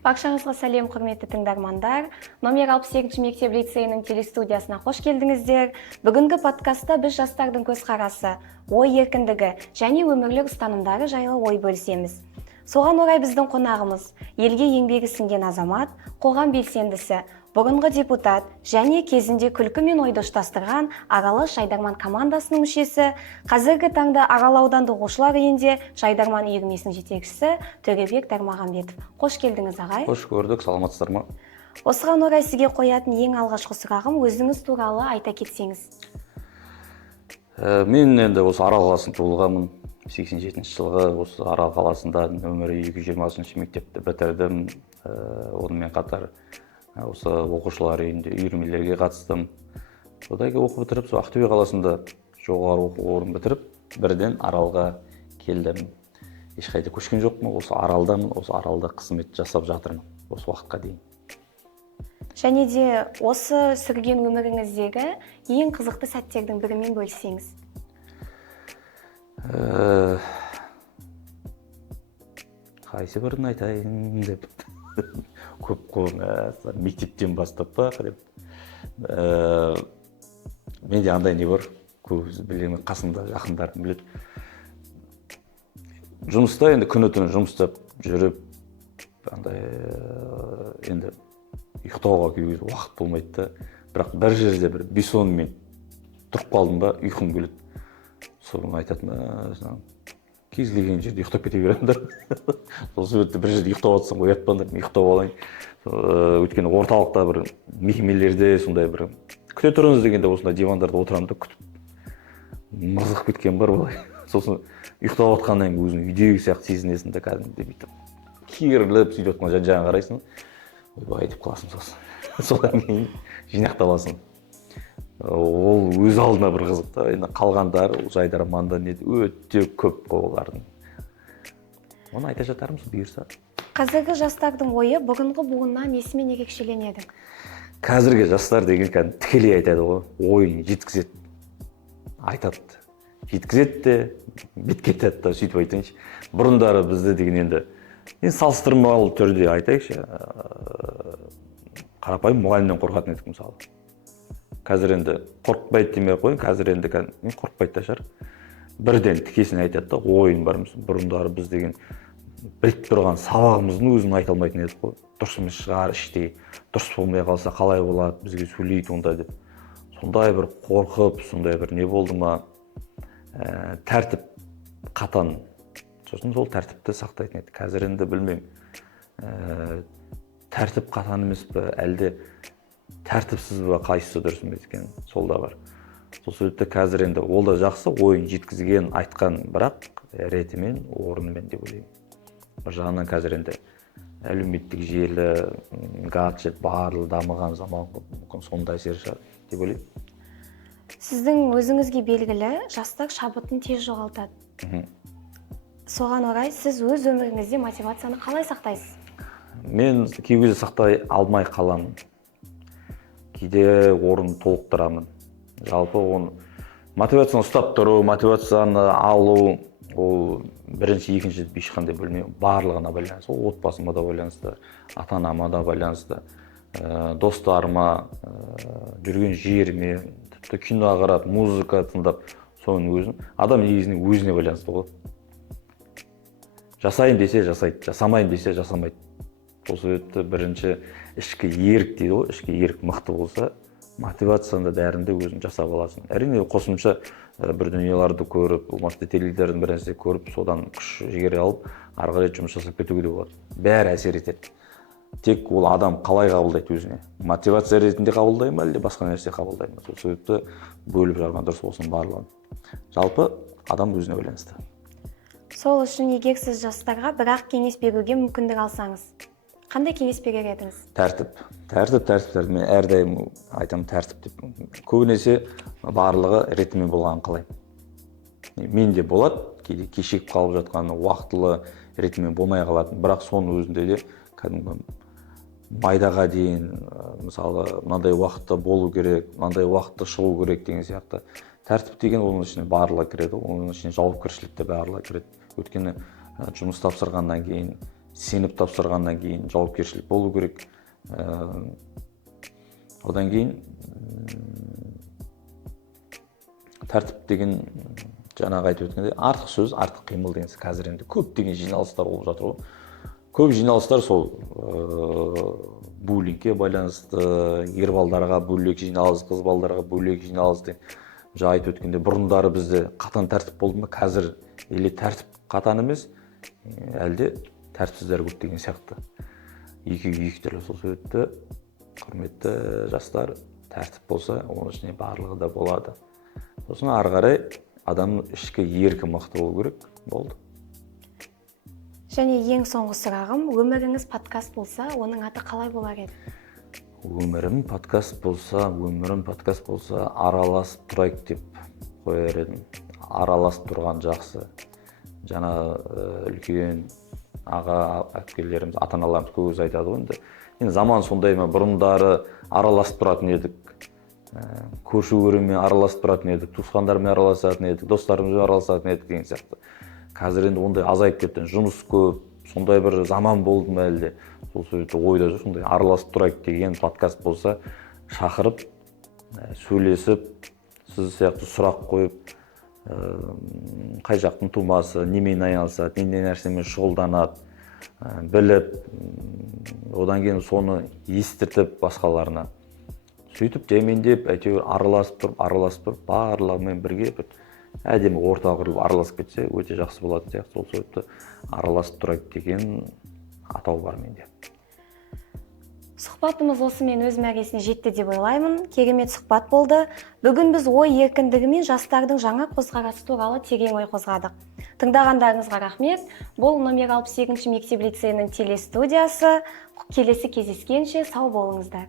Баршаңызға сәлем, құрметті тыңдармандар. Номер 68 мектеп лицейінің телестудиясына қош келдіңіздер. Бүгінгі подкастта біз жастардың көзқарасы, ой еркіндігі және өмірлік ұстанымдары жайлы ой бөлісеміз. Соған орай біздің қонағымыз елге еңбегі сіңген азамат, қоғам белсендісі, бұрынғы депутат және кезінде күлкі мен ойды ұштастырған Аралы Жайдарман командасының мүшесі, қазіргі таңда Арал аудандық оқушылар үйінде Жайдарман үйірмесінің жетекшісі Төребек Дармағанбетов. Қош келдіңіз, ағай. Қош көрдік, саламатсыздар ма? Осыған орай сізге қоятын ең алғашқы сұрағым, өзіңіз туралы айта кетсеңіз. Мен енді осы Арал қаласында туылғанмын. 87 жылғы осы Арал қаласында нөмірі 220 мектепті бітірдім. Онымен қатар осы оқушылар үйінде үйірмелерге қатыстым. Одан кейін оқу бітіріп, Ақтөбе қаласында жоғары оқу орнын бітіріп, бірден Аралға келдім. Ешқайда көшкен жоқпын, осы Аралдамын, осы Аралда қызмет жасап жатырмын осы уақытқа дейін. Және де осы сүрген өміріңіздегі ең қызықты сәттердің бірімен бөліссеңіз. Қайсы бірін айтайын деп көп мектептен бастап па қарап. Менде андай не бар, көбісі білемін, қасымда жақындарым біледі. Жұмыста енді күні-түні жұмыстап жүріп, андай енді ұйықтауға кейбір уақыт болмайды да. Бірақ бір жерде бір 5-10 минут тұрып қалдым ба, ұйқым келеді. Соны айтатын, кез келген жерде ұйықтап кете беремін да. Сол себепті бір жерде ұйықтап отырсам оятпаңдар, мен ұйықтап алайын. Өйткені орталықта бір мекемелерде сондай бір күте тұрыңыз дегенде осындай дивандарда отырамын да күтіп. Мырзық кеткен бар былай. Сосын ұйықтап отқаннан кейін өзің үйдегі сияқты сезінесің да, кәдімгідей бүйтіп керіліп сөйтіп отқан жан-жағына қарайсың. Ойбай деп қаласың сосын. Содан кейін жинақталасың. Ол өз алдына бір қызық та. Енді қалғандар Жайдарманда өте көп олардың. Оны айта жатармыз бұйырса. Қазіргі жастардың ойы бұрынғы буыннан несімен ерекшеленеді? Қазіргі жастар деген тікелей айтады ғой, ойын жеткізеді, айтады. Жеткізеді де, бетке айтады да, сөйтіп айтайыншы. Бұрындары бізді деген енді салыстырмалы түрде айтайықшы, қарапайым мұғалімнен қорқатын едік мысалы. Қазір енді қорқпайды демей қойын, қазір енді қорқпайды да шығар. Бірден тікесін айтады да, ойын бар мысын. Бұрындары біз деген біліп тұрған сабағымыздың өзін айта алмайтын едік қой. Дұрыс емес шығар іштей, дұрыс болмай қалса қалай болады, бізге сөйлейді онда деп. Сондай бір қорқып, сондай бір не болды ма, тәртіп қатан. Сосын сол тәртіпті сақтайтын еді. Қазір енді білмеймін, тәртіп қатан емес пе, әлде тәртіпсіз бе, қайсысы дұрыс емес екен, сол да бар. Сол себепті қазір енді ол да жақсы, ойын жеткізген, айтқан, бірақ ретімен, орнымен деп ойлаймын. Бір жағынан қазір енді әлеуметтік желі, гаджет барлығы дамыған заман, мүмкін сондай әсер шығар деп ойлаймын. Сіздің өзіңізге белгілі, жастар шабытын тез жоғалтады. Соған орай сіз өз өміріңізде мотивацияны қалай сақтайсыз? Мен кей кезде сақтай алмай қаламын. Кейде орын толықтырамын. Жалпы оны мотивацияны ұстап тұру, мотивацияны алу, ол бірінші, екінші ешқандай бөлмеймін. Барлығына байланысты, ол отбасыма да байланысты, ата-анама да байланысты, достарыма, жүрген жеріме, тіпті кино қарап, музыка тыңдап, соның өзін. Адам негізінен өзіне байланысты ғой. Жасайын десе жасайды, жасамайын десе жасамайды. Сол себепті бірінші ішкі ерік дейді ғой, ішкі ерік мықты болса, мотивацияны да бәрінде өзін жасап аласың. Әрине қосымша бір дүниелерді көріп, болмаса теледидардан бір нәрсе көріп, содан күш жігер алып, ары қарай жұмыс жасап кетуге де болады. Бәрі әсер етеді. Тек ол адам қалай қабылдайды өзіне. Мотивация ретінде қабылдай ма, әлде басқа нәрсе қабылдай ма? Сол себепті бөліп жарған дұрыс болсын барлығын. Жалпы адам өзіне байланысты. Сол үшін егер сіз жастарға бірақ кеңес беруге мүмкіндік алсаңыз, қандай кеңес берер едіңіз? Тәртіп. Мен әрдайым айтамын тәртіп деп. Көбінесе барлығы ретімен болғанын қалаймын. Менде болады, кейде кешігіп қалып жатқаны, уақытылы ретімен болмай қалатын, бірақ соның өзінде де кәдімгі майдаға дейін, мысалы, мынандай уақытта болу керек, мынандай уақытта шығу керек деген сияқты. Тәртіп деген оның ішіне барлығы кіреді, оның ішіне жауапкершілік те барлығы кіреді. Өйткені жұмыс тапсырғаннан кейін сеніп тапсырғаннан кейін жауапкершілік болу керек. Одан кейін тәртіп деген жаңағы айтып өткендей артық сөз, артық қимыл деген қазір енді көптеген жиналыстар болып жатыр ғой. Көп жиналыстар сол буллингке байланысты, ер балдарға бөлек жиналыс, қыз балдарға бөлек жиналыс деп жаңа айтып өткенде бұрындары бізде қатаң тәртіп болды ма, қазір или тәртіп қатаң емес, әлде тәртіпсіздер көп деген сияқты. Екеуі екі түрлі. Сол себепті құрметті жастар, тәртіп болса, оның ішіне барлығы да болады. Сосын ары қарай адамның ішкі еркі мықты болу керек. Болды. Және ең соңғы сұрағым, өміріңіз подкаст болса, оның аты қалай болар еді? Өмірім подкаст болса, араласып тұрайық деп қояр едім. Араласып тұрған жақсы. Жаңа үлкен аға әпкелеріміз, ата-аналарымыз көбісі айтады ғой. Енді заман сондай ма, бұрындары араласып тұратын едік. Көрші көрімен араласып тұратын едік, туысқандармен араласатын едік, достарымызбен араласатын едік деген сияқты. Қазір енді ондай азайып кетті. Жұмыс көп, сондай бір заман болды ма әлде. Сол себепті ойда жүр, сондай араласып тұрайық деген подкаст болса, шақырып, сөйлесіп, сіз сияқты сұрақ қойып, қай жақтың тумасы, немен айналысады, не нәрсемен шұғылданады, біліп, одан кейін соны естіртіп басқаларына. Сөйтіп, жаймендеп, әйтеуір араласып тұрып, барлығымен бірге әдемі орта құрылып араласып кетсе, өте жақсы болады сияқты. Сол себепті араласып тұрайық деген атау бар менде. Сұхбатымыз осымен өз мәресіне жетті деп ойлаймын. Керемет сұхбат болды. Бүгін біз ой еркіндігі мен жастардың жаңа көзқарасы туралы терең ой қозғадық. Тыңдағандарыңызға рахмет. Бұл номер 68-ші мектеп лицейінің телестудиясы. Келесі кездескенше сау болыңыздар.